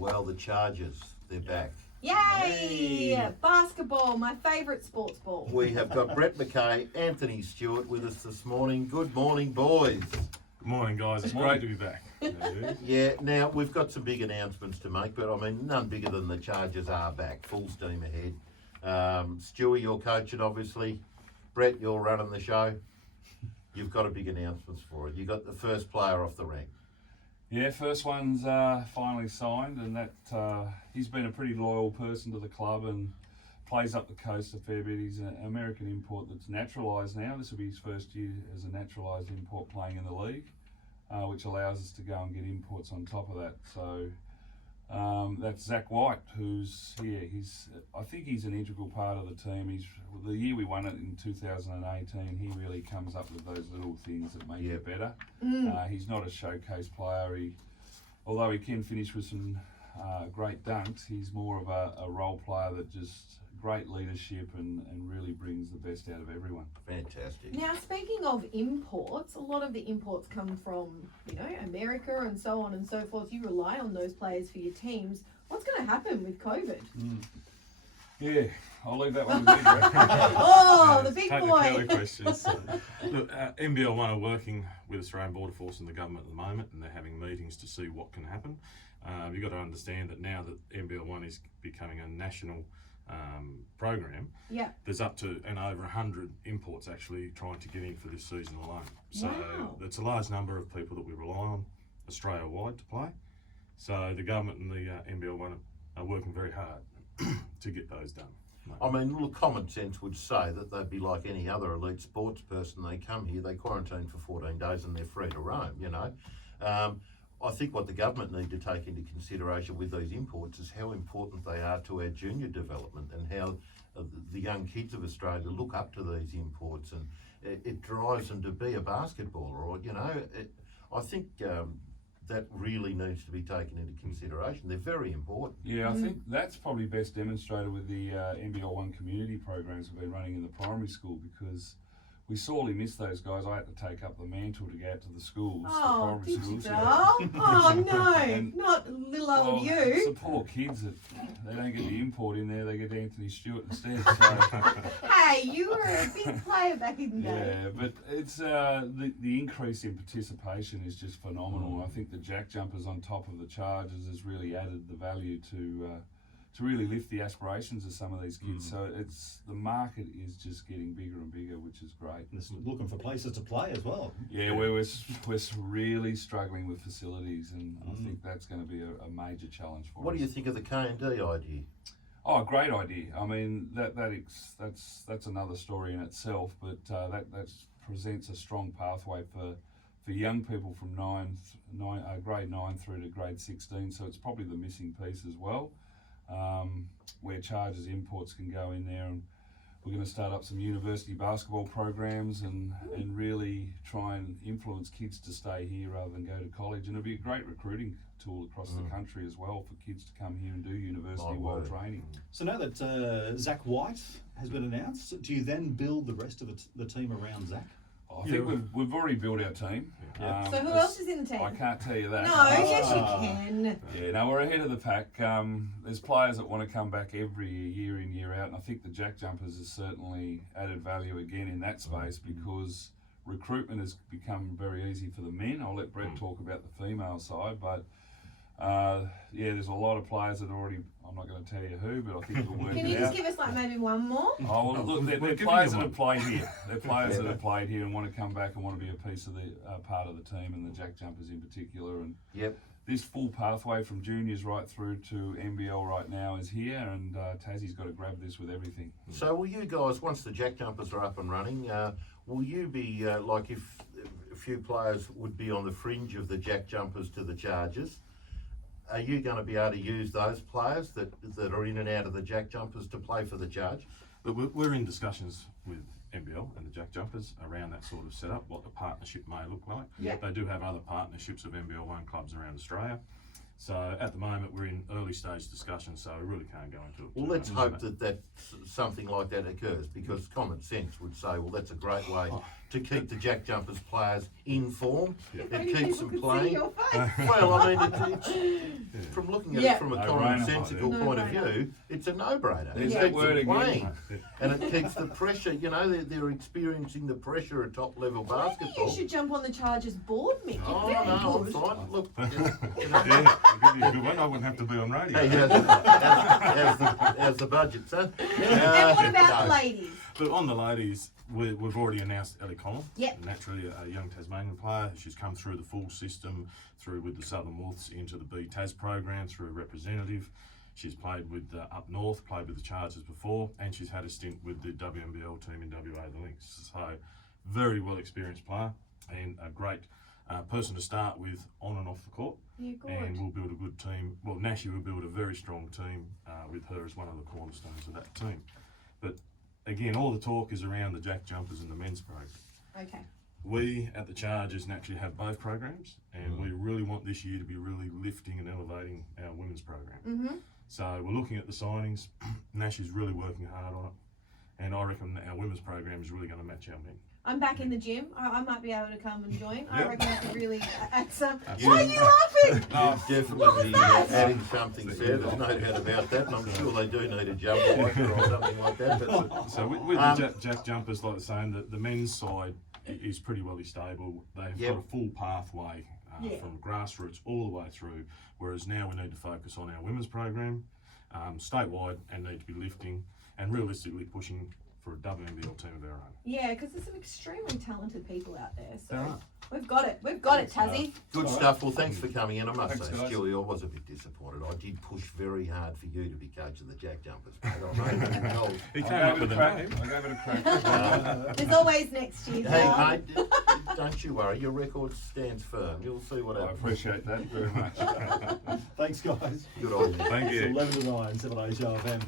Well, the Chargers, they're back. Yay! Hey. Basketball, my favourite sports ball. We have got Brett McKay, Anthony Stewart with us this morning. Good morning, boys. Good morning, guys. It's great to be back. Yeah, now we've got some big announcements to make, but I mean, none bigger than the Chargers are back, full steam ahead. Stewie, you're coaching, obviously. Brett, you're running the show. You've got a big announcements for it. You got the first player off the rank. Yeah, first one's finally signed, and that he's been a pretty loyal person to the club and plays up the coast a fair bit. He's an American import that's naturalised now. This will be his first year as a naturalised import playing in the league, which allows us to go and get imports on top of that. So that's Zach White, who's here. I think he's an integral part of the team. The year we won it in 2018, he really comes up with those little things that make it better. He's not a showcase player. Although he can finish with some great dunks, he's more of a role player that just great leadership and really brings the best out of everyone. Fantastic. Now, speaking of imports, a lot of the imports come from, America and so on and so forth. You rely on those players for your teams. What's going to happen with COVID? Yeah, I'll leave that one with you, Brett. Oh, the big Take boy. the Kelly questions. Look, NBL One are working with Australian Border Force and the government at the moment, and they're having meetings to see what can happen. You've got to understand that now that NBL One is becoming a national program, there's up to and over 100 imports actually trying to get in for this season alone. So it's a large number of people that we rely on Australia-wide to play. So the government and the NBL One are working very hard to get those done. I mean, look, common sense would say that they'd be like any other elite sports person. They come here, they quarantine for 14 days and they're free to roam, I think what the government need to take into consideration with these imports is how important they are to our junior development and how the young kids of Australia look up to these imports, and it drives them to be a basketballer, or, I think that really needs to be taken into consideration. They're very important. Yeah, I think that's probably best demonstrated with the NBL One community programs we've been running in the primary school, because we sorely miss those guys. I had to take up the mantle to go out to the schools, the primary Did you, schools. Dale? Oh, no, And- not little old Well, you. it's the poor kids that they don't get the import in there, they get Anthony Stewart instead. So, Hey, you were a big player back in the day. yeah, but it's the increase in participation is just phenomenal. I think the Jack Jumpers on top of the Chargers has really added the value to really lift the aspirations of some of these kids. So the market is just getting bigger and bigger, which is great. And it's looking for places to play as well. Yeah, we're really struggling with facilities, and I think that's going to be a major challenge for us. What do you think of the K&D idea? Oh, great idea. I mean, that's another story in itself, but that presents a strong pathway for young people from grade 9 through to grade 16. So it's probably the missing piece as well, where Chargers imports can go in there, and we're going to start up some university basketball programs and really try and influence kids to stay here rather than go to college. And it'll be a great recruiting tool across the country as well for kids to come here and do university while training. So now that Zach White has been announced, do you then build the rest of the team around Zach? I think we've already built our team. So who else is in the team? I can't tell you that. No, yes you can. Yeah, no, we're ahead of the pack. There's players that want to come back every year in, year out, and I think the Jack Jumpers has certainly added value again in that space, because recruitment has become very easy for the men. I'll let Brett talk about the female side, but there's a lot of players that already, I'm not going to tell you who, but I think we'll work Can it you out. just give us maybe one more? Oh, well, look, they're players that have played here. They're players that have played here and want to come back and want to be a piece of the part of the team, and the Jack Jumpers in particular. And this full pathway from juniors right through to NBL right now is here, and Tassie's got to grab this with everything. So will you guys, once the Jack Jumpers are up and running, will you be like, if a few players would be on the fringe of the Jack Jumpers to the Chargers, are you going to be able to use those players that are in and out of the Jack Jumpers to play for the Charge? But we're in discussions with NBL and the Jack Jumpers around that sort of setup, what the partnership may look like. Yep. They do have other partnerships of NBL One clubs around Australia. So at the moment we're in early stage discussion, so we really can't go into it. Well, too let's much. hope that something like that occurs, because common sense would say, well, that's a great way to keep the Jack Jumpers players in form. If It only keeps people them could see playing. your face. Well, I mean, it's from looking at Yeah. it from a No-brainer. commonsensical No point of brainer. view, it's a no-brainer. There's It that keeps word them again. playing, and it keeps the pressure. You know, they're experiencing the pressure of top-level Maybe basketball. you should jump on the Chargers board, Mick. You're Oh very no, I'm good. fine. Look, Yeah, I'll give you a good one. I wouldn't have to be on radio. hey, how's the budget, son? And what about No. the ladies? But on the ladies, we've already announced Ellie Collin. Yep. Naturally, a young Tasmanian player. She's come through the full system, through with the Southern Wolves into the B-Tas program, through a representative. She's played with up north, played with the Chargers before, and she's had a stint with the WNBL team in WA, the Lynx. So, very well experienced player and a great person to start with on and off the court. Yeah, good. And we'll build a good team. Well, Nashi will build a very strong team with her as one of the cornerstones of that team. But again, all the talk is around the Jack Jumpers and the men's program. Okay. We at the Chargers naturally have both programs, and we really want this year to be really lifting and elevating our women's program. Mm-hmm. So we're looking at the signings. Nash is really working hard on it, and I reckon our women's program is really going to match our men. I'm back in the gym. I might be able to come and join. I Yep. reckon I could really add some. Absolutely. Why are you laughing? Definitely What was that? adding something there. There's no doubt about that, and I'm sure they do need a jump walker or something like that. But So with the Jack Jumpers, like I was saying, the men's side is pretty well stable. They've Yep. got a full pathway Yeah. from grassroots all the way through, whereas now we need to focus on our women's program statewide and need to be lifting and realistically pushing for a WNBL team of our own. Yeah, because there's some extremely talented people out there. So There are. we've got it. We've got it, Tassie. good stuff. Well, thanks for coming in. I must Thanks, say, guys. Stewie, I was a bit disappointed. I did push very hard for you to be coach of the Jack Jumpers. Mate. I made it gold. He I came up gave with it a a name. crack. I gave it a crack. There's always next year. Hey, John. mate, don't you worry. Your record stands firm. You'll see what I happens. appreciate that very much. Thanks, guys. Good on you. Thank It's you. 11 to 9, 7 8 FM.